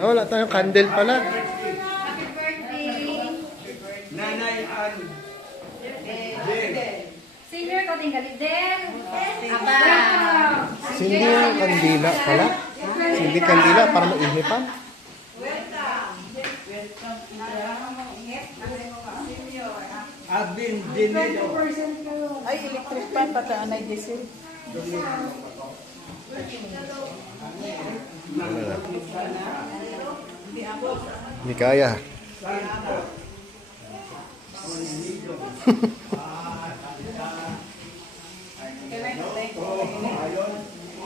Wala tayong candle pala. Happy birthday. Nanay Ann. Senior ko ting galiden. Aba. Hindi yung kandila pala. Hindi kandila para mainipan. Abin Dinedo. Ay, electric pan, pati anay diesel. Hindi kaya.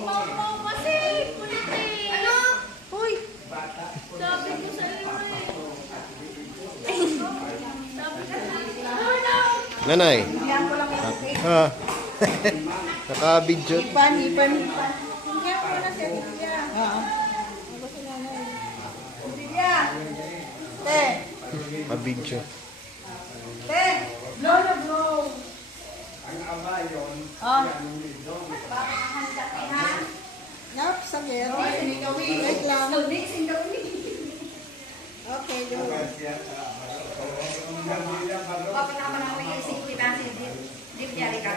Mau kasi kulitin. Ano? Hoy. Sabi ko sa iyo eh. Nanay. Yan ko lang yung cake. Ah. Naka-video. Ipan. Yan ko na siya. Oo. Gusto niya na eh. Silvia! Te! Naka-video. Te! Blow na blow! Ang ama yun. Oh. Nap, sakit. Wait lang. Okay, go. Bakit naman ako yung sikulitan si Dip Jari ka?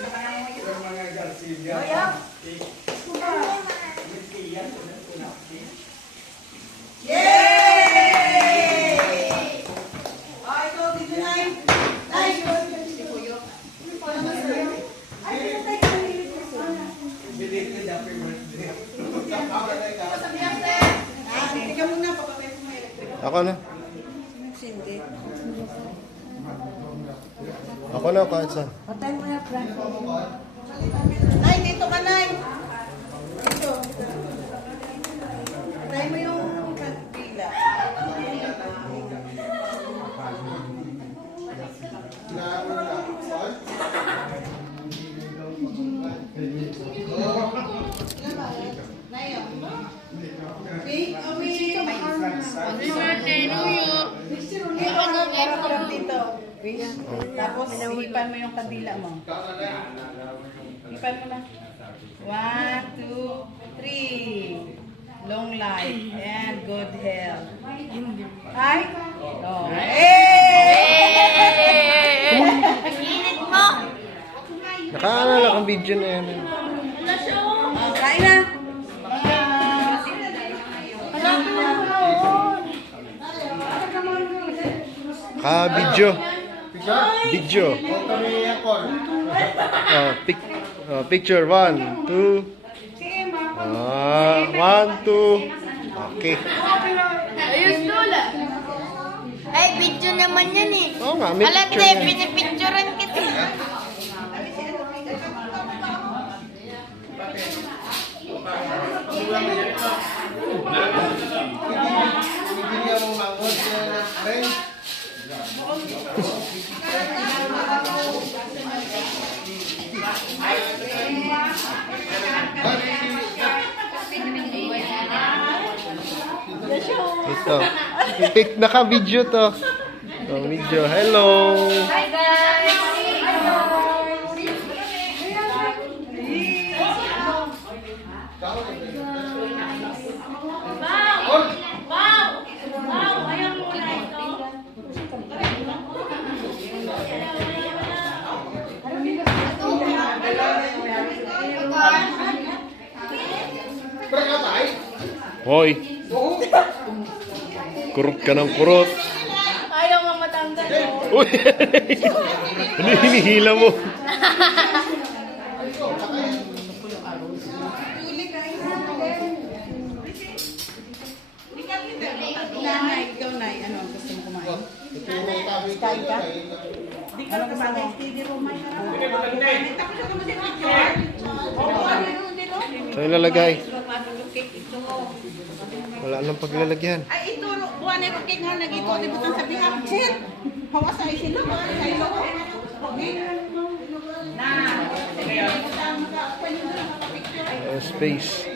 Mga Garcia. Oh, yeah. Yay! Oh, ikaw, dito na eh. Nay! Ikaw muna, papapay ko may electric. Ako na. Hindi. Ako na kahit saan. Patay mo na, Frank. Nay, dito ka, Nay. Dito. Patay mo yung pila. Nay, Pink, harap dito. Tapos, ipan mo yung kabila mo. Ipan mo na. 1, 2, 3. Long life and good health. Ay? Oh. Nakaano lang ang video na yan. Oh, kain na. Naka-video. Video. Picture. 1, 2. 1, 2. Okay. Ayos Lola. Ay, video naman yan eh. Oo nga, may Alam picture na, yan. pinipicturean kita. Ito. Naka-video to. Oh, video. Hello. Hi guys. Hoy. Kurot ka ng kurot. Ayaw nga matanggal. Uy. Ano hinihila mo? Nanay, ikaw, Nay. Ano ang gusto mo kumain? Kain ka? Ano gusto mo? Saan ilalagay? Wala nang paglalagyan. Ay, ito, buwan na yung cake nga, nag-ito, di butang sa bihap. Shit! Hawa sa isin lang, ha? Sa ilo. Okay? Na! Space.